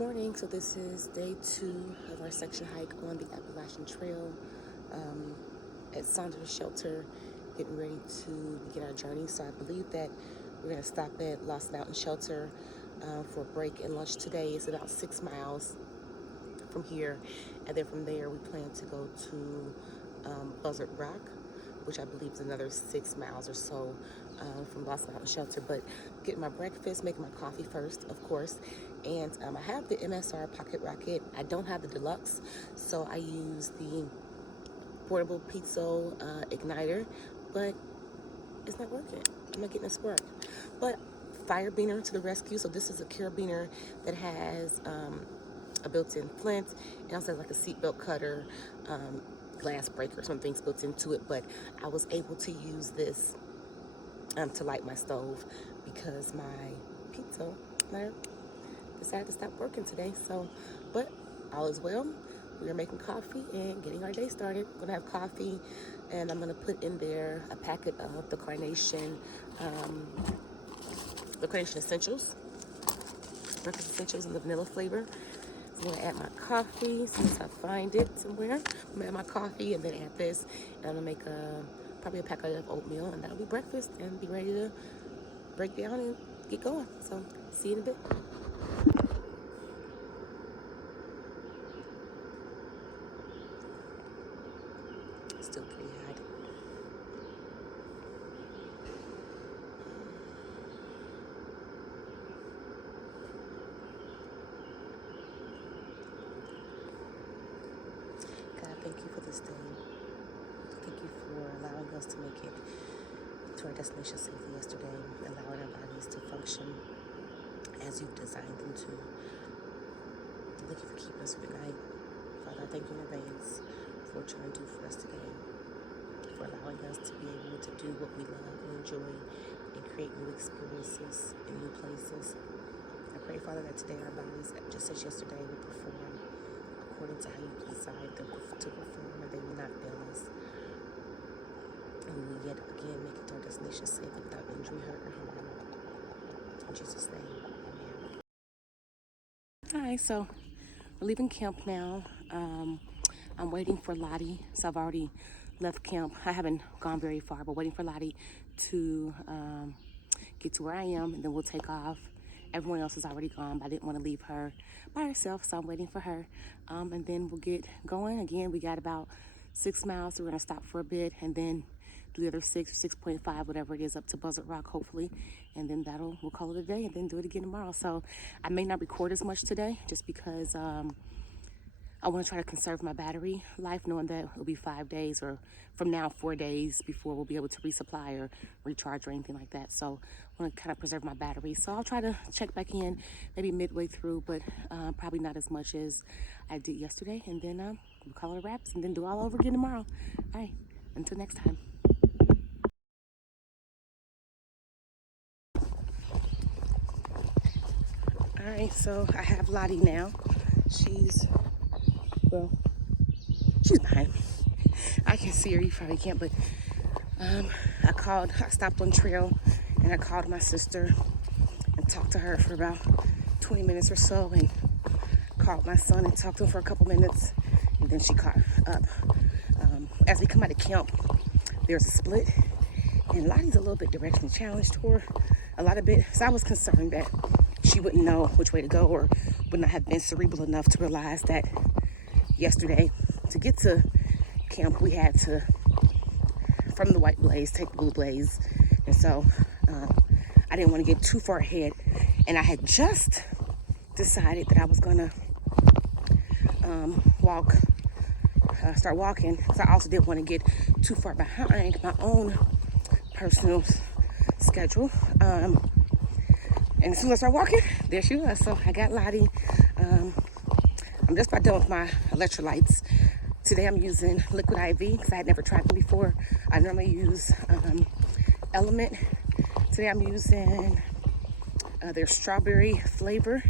Morning. So this is day 2 of our section hike on the Appalachian Trail at Saunders shelter, getting ready to begin our journey. So I believe that we're going to stop at Lost Mountain Shelter for a break and lunch today. It's about 6 miles from here, and then from there we plan to go to Buzzard Rock, which I believe is another 6 miles or so from Lost Mountain Shelter. But getting my breakfast, making my coffee first, of course. And I have the MSR Pocket Rocket. I don't have the deluxe, so I use the portable piezo igniter, but it's not working. I'm not getting a spark. But fire beaner to the rescue. So this is a carabiner that has a built-in flint. It also has like a seatbelt cutter, glass breaker, some things built into it. But I was able to use this to light my stove because my pizza lighter decided to stop working today. So, but all is well. We are making coffee and getting our day started. I'm gonna have coffee, and I'm gonna put in there a packet of the Carnation Essentials, breakfast essentials in the vanilla flavor. So I'm gonna add my coffee since I find it somewhere. I'm gonna add my coffee and then add this, and I'm gonna make probably a packet of oatmeal, and that'll be breakfast, and be ready to break down and get going. So see you in a bit. Still pretty hot. God, thank you for this day. Thank you for allowing us to make it to our destination safely yesterday, allowing our bodies to function as you've designed them to. Thank you for keeping us through the night. Father, I thank you in advance for what you're going to do for us today, for allowing us to be able to do what we love and enjoy and create new experiences in new places. I pray, Father, that today our bodies, just as yesterday, will perform according to how you designed them to perform, and they will not fail us. And we will yet again make it to our destination safely without injury, hurt, or harm. In Jesus' name, amen. All right, so we're leaving camp now. I'm waiting for Lottie, so I've already left camp. I haven't gone very far, but waiting for Lottie to get to where I am, and then we'll take off. Everyone else is already gone, but I didn't want to leave her by herself, so I'm waiting for her. And then we'll get going. Again, we got about 6 miles, so we're going to stop for a bit, and then do the other 6.5, whatever it is, up to Buzzard Rock, hopefully. And then we'll call it a day, and then do it again tomorrow. So I may not record as much today, just because I want to try to conserve my battery life, knowing that it'll be 5 days, or from now 4 days before we'll be able to resupply or recharge or anything like that. So I want to kind of preserve my battery. So I'll try to check back in maybe midway through, but probably not as much as I did yesterday. And then we'll call it wraps, and then do all over again tomorrow. All right, until next time. All right, so I have Lottie now. She's behind me. I can see her, you probably can't, but I stopped on trail, and I called my sister and talked to her for about 20 minutes or so, and called my son and talked to him for a couple minutes, and then she caught up. As we come out of camp, there's a split, and Lottie's a little bit directionally challenged for a lot of it, so I was concerned that she wouldn't know which way to go, or would not have been cerebral enough to realize that yesterday, to get to camp, we had to, from the White Blaze, take the Blue Blaze. And so I didn't want to get too far ahead. And I had just decided that I was going to start walking. So I also didn't want to get too far behind my own personal schedule. And as soon as I started walking, there she was. So I got Lottie. I'm just about done with my electrolytes. Today I'm using Liquid IV because I had never tried them before. I normally use Element. Today I'm using their strawberry flavor.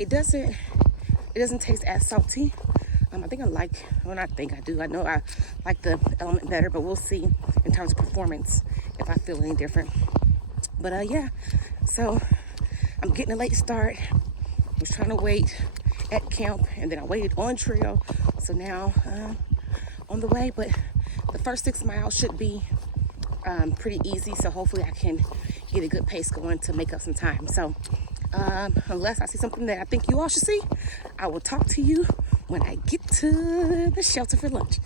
It doesn't taste as salty. I think I know I like the Element better, but we'll see in terms of performance if I feel any different. But yeah, so I'm getting a late start. I was trying to wait at camp, and then I waited on trail. So now on the way, but the first 6 miles should be pretty easy. So hopefully I can get a good pace going to make up some time. So unless I see something that I think you all should see, I will talk to you when I get to the shelter for lunch.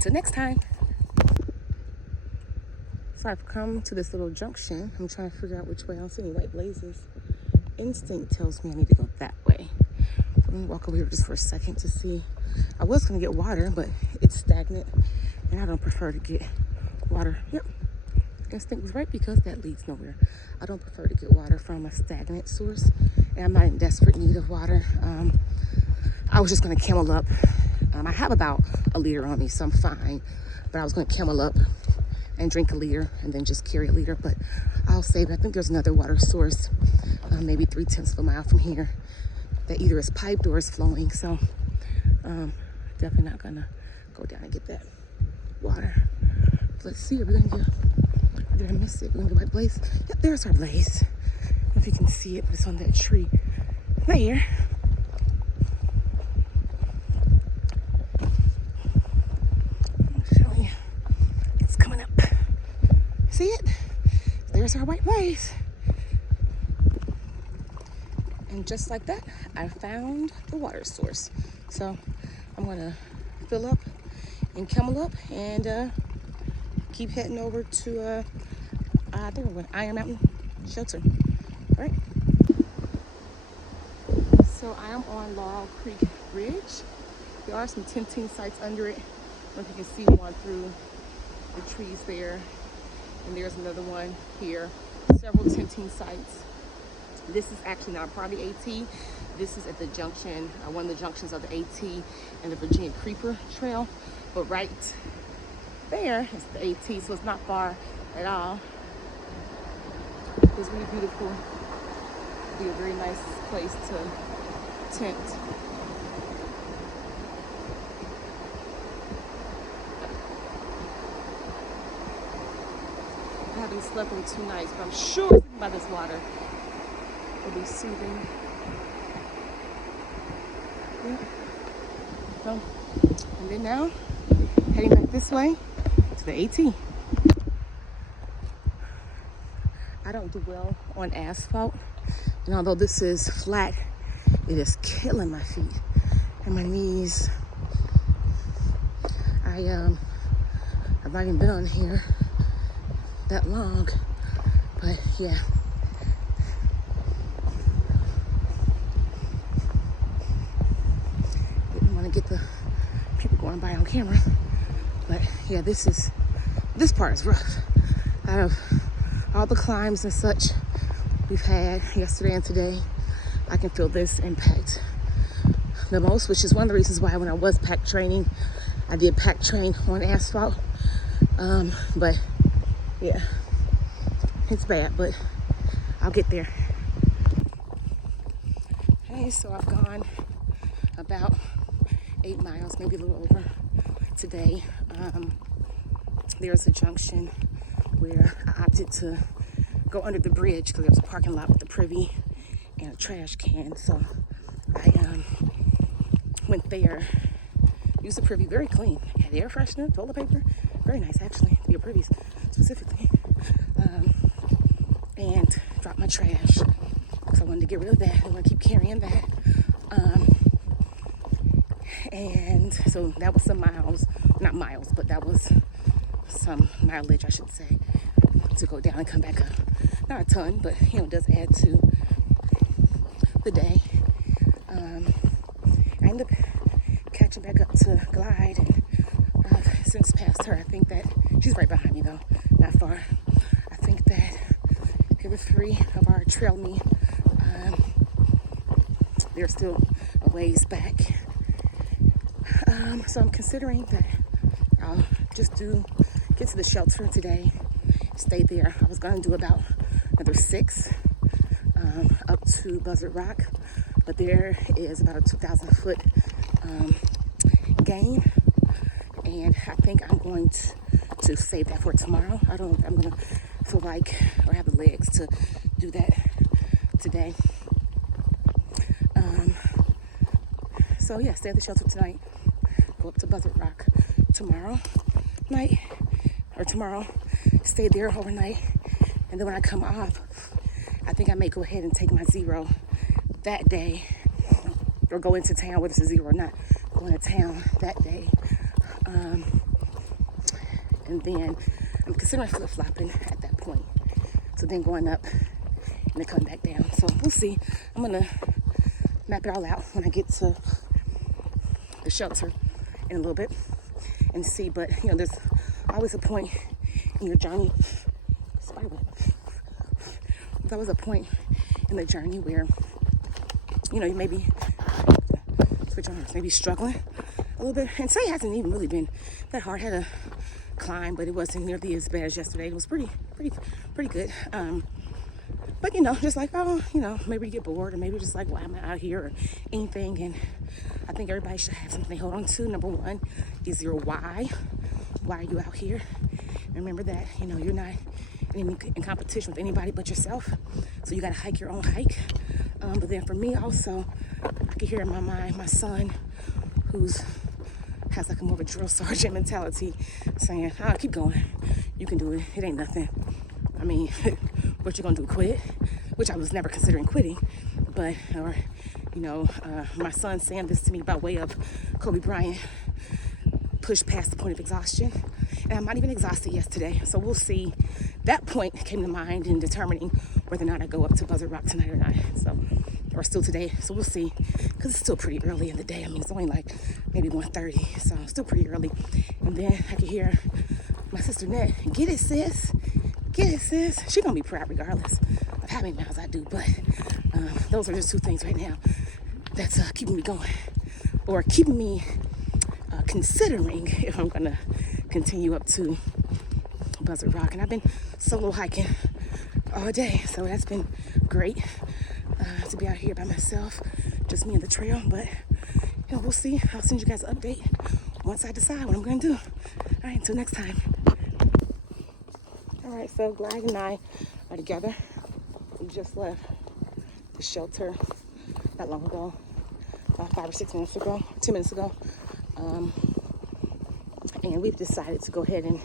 Till next time. So I've come to this little junction. I'm trying to figure out which way. I don't see any white blazes. Instinct tells me I need to go that way. Let me walk over here just for a second to see. I was going to get water, but it's stagnant, and I don't prefer to get water. Yep, instinct was right, because that leads nowhere. I don't prefer to get water from a stagnant source, and I'm not in desperate need of water. I was just going to camel up. I have about a liter on me, so I'm fine, but I was going to camel up and drink a liter and then just carry a liter, but I'll save it. I think there's another water source, maybe 3/10 of a mile from here, that either is piped or is flowing. So definitely not gonna go down and get that water. Let's see, are we gonna get, or did I miss it? We're gonna get white blaze. Yep, there's our blaze. I don't know if you can see it, but it's on that tree there. See it? There's our white blaze. And just like that, I found the water source. So I'm gonna fill up and camel up and keep heading over to I think we're going to Iron Mountain Shelter. All right. So I am on Laurel Creek Bridge. There are some tenting sites under it. I don't know if you can see one through the trees there. And there's another one here. Several tenting sites. This is actually not part of the AT. This is at the junction, one of the junctions of the AT and the Virginia Creeper Trail. But right there is the AT, so it's not far at all. It's really beautiful. It'll be a very nice place to tent. I haven't slept in 2 nights, but I'm sure something about this water will be soothing. Yeah. So, and then now, heading back this way to the AT. I don't do well on asphalt, and although this is flat, it is killing my feet and my knees. I've not even been on here that long, but yeah. Didn't want to get the people going by on camera, but yeah, this part is rough. Out of all the climbs and such we've had yesterday and today, I can feel this impact the most, which is one of the reasons why when I was pack training, I did pack train on asphalt. But yeah, it's bad, but I'll get there. Okay, so I've gone about 8 miles, maybe a little over today. There's a junction where I opted to go under the bridge because there was a parking lot with a privy and a trash can. So I went there, used the privy, very clean. Had air freshener, toilet paper, very nice actually, to be a privy specifically. And dropped my trash because I wanted to get rid of that. I didn't want to keep carrying that. And so that was some miles, not miles, but that was some mileage, I should say, to go down and come back up. Not a ton, but you know, it does add to the day. I ended up catching back up to Glide, and I've since passed her. I think that she's right behind me though, not far. I think that the other 3 of our trail me, they're still a ways back. So I'm considering that I'll just get to the shelter today, stay there. I was going to do about another 6 up to Buzzard Rock, but there is about a 2,000-foot gain, and I think I'm going to save that for tomorrow. I don't know if I'm going to feel like or have the legs to do that today. So yeah, stay at the shelter tonight. Go up to Buzzard Rock tomorrow night, or tomorrow. Stay there overnight. And then when I come off, I think I may go ahead and take my zero that day, or go into town, whether it's a zero or not, go into town that day. And then I'm considering flip-flopping at that point. So then going up and then coming back down. So we'll see. I'm gonna map it all out when I get to the shelter in a little bit and see. But you know, there's always a point in your journey. There's always a point in the journey where, you know, you may be maybe struggling a little bit. And today hasn't even really been that hard. I had a climb, but it wasn't nearly as bad as yesterday. It was pretty good. But you know, just like, oh, you know, maybe you get bored, or maybe just like, why am I out here, or anything. And I think everybody should have something they hold on to. Number one is your why. Why are you out here? And remember that, you know, you're not in competition with anybody but yourself. So you got to hike your own hike. But then for me also, I can hear in my mind my son, who's has like a more of a drill sergeant mentality, saying, oh, keep going. You can do it. It ain't nothing. I mean, what you gonna do, quit? Which I was never considering quitting. But, or, you know, my son saying this to me by way of Kobe Bryant, push past the point of exhaustion. And I'm not even exhausted yesterday. So we'll see. That point came to mind in determining whether or not I go up to Buzzard Rock tonight or not. So, or still today. So we'll see. Because it's still pretty early in the day. I mean, it's only like maybe 1:30. So it's still pretty early. And then I can hear my sister Ned, get it, sis. Get it, sis. She's going to be proud regardless of how many miles I do. But those are just two things right now that's keeping me going. Or keeping me considering if I'm going to continue up to Buzzard Rock. And I've been solo hiking all day. So that's been great to be out here by myself. Just me and the trail. But you know, we'll see. I'll send you guys an update once I decide what I'm going to do. All right, until next time. All right, so Glide and I are together. We just left the shelter not long ago, about 5 or 6 minutes ago, 10 minutes ago. And we've decided to go ahead and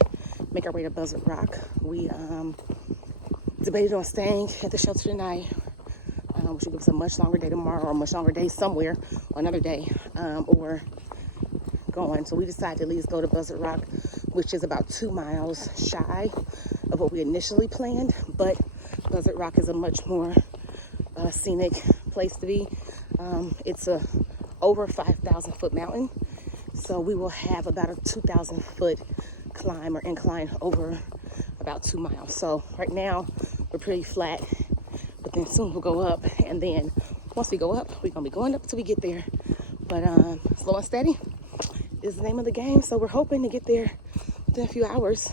make our way to Buzzard Rock. We debated on staying at the shelter tonight, which will give us a much longer day tomorrow, or a much longer day somewhere, or another day, or going. So we decided to at least go to Buzzard Rock, which is about 2 miles shy of what we initially planned. But Buzzard Rock is a much more scenic place to be. It's a over 5,000 foot mountain. So we will have about a 2,000 foot climb or incline over about 2 miles. So right now we're pretty flat, but then soon we'll go up. And then once we go up, we're gonna be going up till we get there. But slow and steady is the name of the game. So we're hoping to get there within a few hours,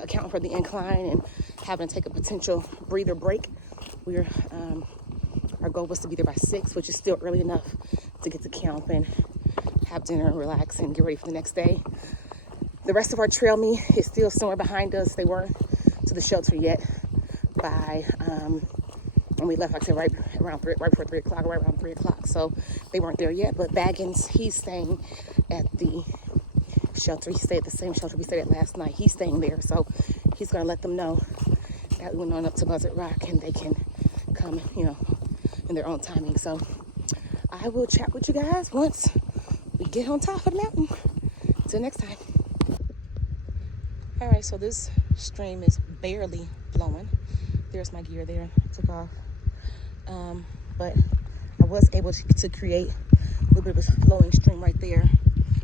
accounting for the incline and having to take a potential breather break. We're our goal was to be there by 6, which is still early enough to get to camp and have dinner and relax and get ready for the next day. The rest of our trail meet is still somewhere behind us. They weren't to the shelter yet by when we left, like I said, right before 3 o'clock, or right around 3 o'clock. So they weren't there yet. But Baggins, he's staying at the shelter. He stayed at the same shelter we stayed at last night. He's staying there. So he's going to let them know that we went on up to Buzzard Rock and they can come, you know, in their own timing. So I will chat with you guys once we get on top of the mountain. Till next time. All right, so this stream is barely flowing. There's my gear there. I took off. But I was able to create a little bit of a flowing stream right there.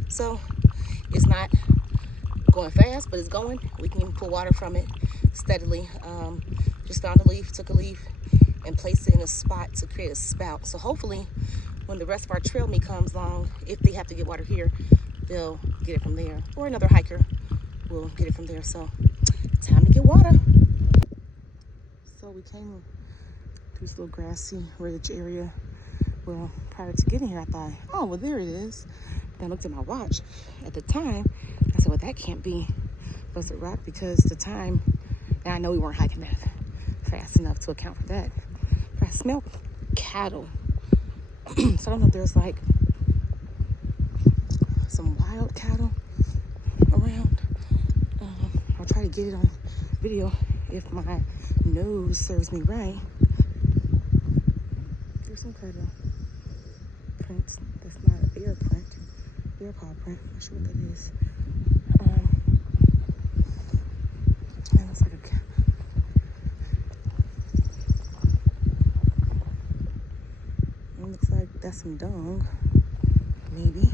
So it's not going fast, but it's going. We can even pull water from it steadily. Just found a leaf, took a leaf, and placed it in a spot to create a spout. So hopefully when the rest of our trail meet comes along, if they have to get water here, they'll get it from there. Or another hiker will get it from there. So time to get water. So we came through this little grassy ridge area. Well, prior to getting here, I thought, oh, well, there it is. And I looked at my watch. At the time, I said, well, that can't be Buzzard Rock, because the time, and I know we weren't hiking that fast enough to account for that. But I smelled cattle. So I don't know if there's like some wild cattle around. I'll try to get it on video if my nose serves me right. There's some kind of prints. That's not a bear print. Bear paw print. I'm not sure what that is. That looks like a cat. It looks like that's some dung, maybe.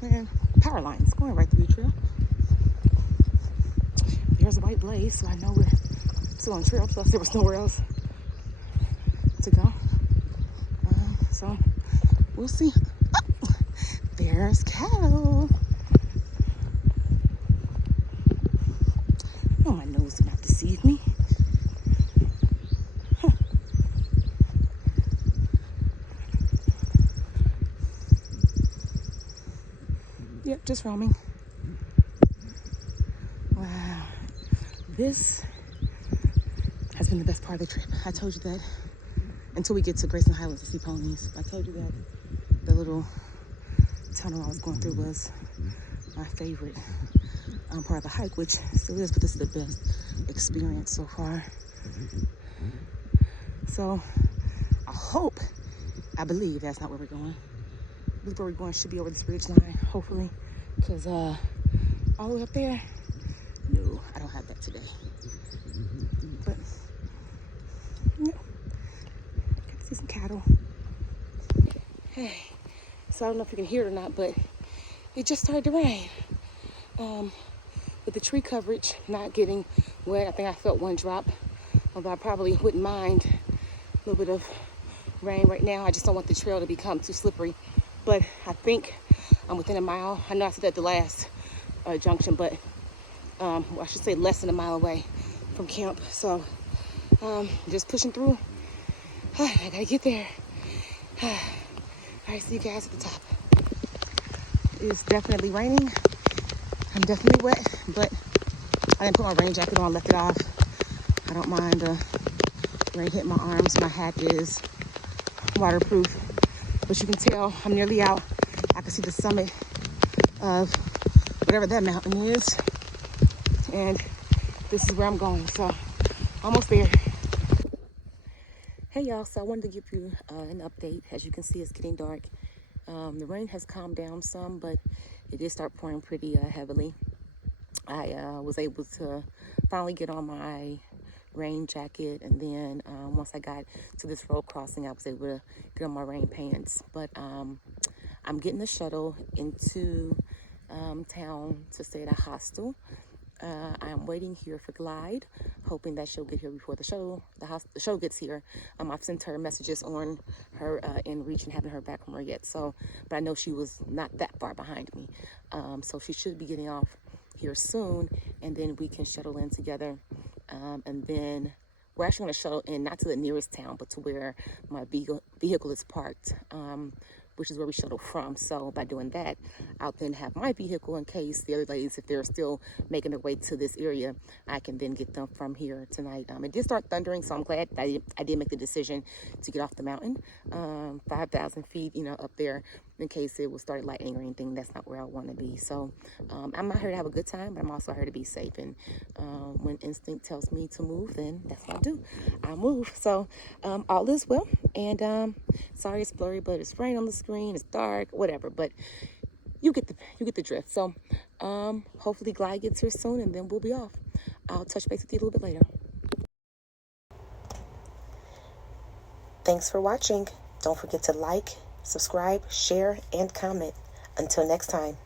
And power lines going right through the trail. There's a white blaze, so I know we're still on the trail, plus there was nowhere else to go. So we'll see. Oh, there's cattle. Oh, my nose did not deceive me. Huh. Yep, just roaming. Wow. This has been the best part of the trip. I told you that until we get to Grayson Highlands to see ponies. I told you that the little tunnel I was going through was my favorite part of the hike, which still is, but this is the best experience so far. So I believe that's not where we're going. I believe where we're going should be over this ridge line, hopefully, because all the way up there, no, I don't have that today. But yeah, got to see some cattle. Hey, so I don't know if you can hear it or not, but it just started to rain. With the tree coverage not getting wet, I think I felt one drop, although I probably wouldn't mind a little bit of rain right now. I just don't want the trail to become too slippery. But I think I'm within a mile. I know I said that at the last junction, but well, I should say less than a mile away from camp. So just pushing through. I gotta get there. All right, see you guys at the top. It's definitely raining. I'm definitely wet, but I didn't put my rain jacket on, left it off. I don't mind the rain hitting my arms. My hat is waterproof, but you can tell I'm nearly out. I can see the summit of whatever that mountain is, and this is where I'm going, so almost there. Hey y'all, so I wanted to give you an update. As you can see, it's getting dark. The rain has calmed down some, but it did start pouring pretty heavily. I was able to finally get on my rain jacket, and then once I got to this road crossing, I was able to get on my rain pants. But I'm getting the shuttle into town to stay at a hostel. I'm waiting here for Glide, hoping that she'll get here before the show gets here. I've sent her messages on her in reach and haven't heard back from her yet. So, but I know she was not that far behind me. So she should be getting off here soon, and then we can shuttle in together. And then we're actually going to shuttle in, not to the nearest town, but to where my vehicle is parked, which is where we shuttle from. So by doing that, I'll then have my vehicle in case the other ladies, if they're still making their way to this area, I can then get them from here tonight. It did start thundering, so I'm glad that I did make the decision to get off the mountain, 5,000 feet, up there, in case it will start lightning or anything. That's not where I want to be. So I'm out here to have a good time, but I'm also out here to be safe. And when instinct tells me to move, then that's what I do. I move. So all is well. And sorry it's blurry, but it's rain on the screen, it's dark, whatever. But you get the drift. So hopefully Glide gets here soon, and then we'll be off. I'll touch base with you a little bit later. Thanks for watching. Don't forget to like, subscribe, share, and comment. Until next time.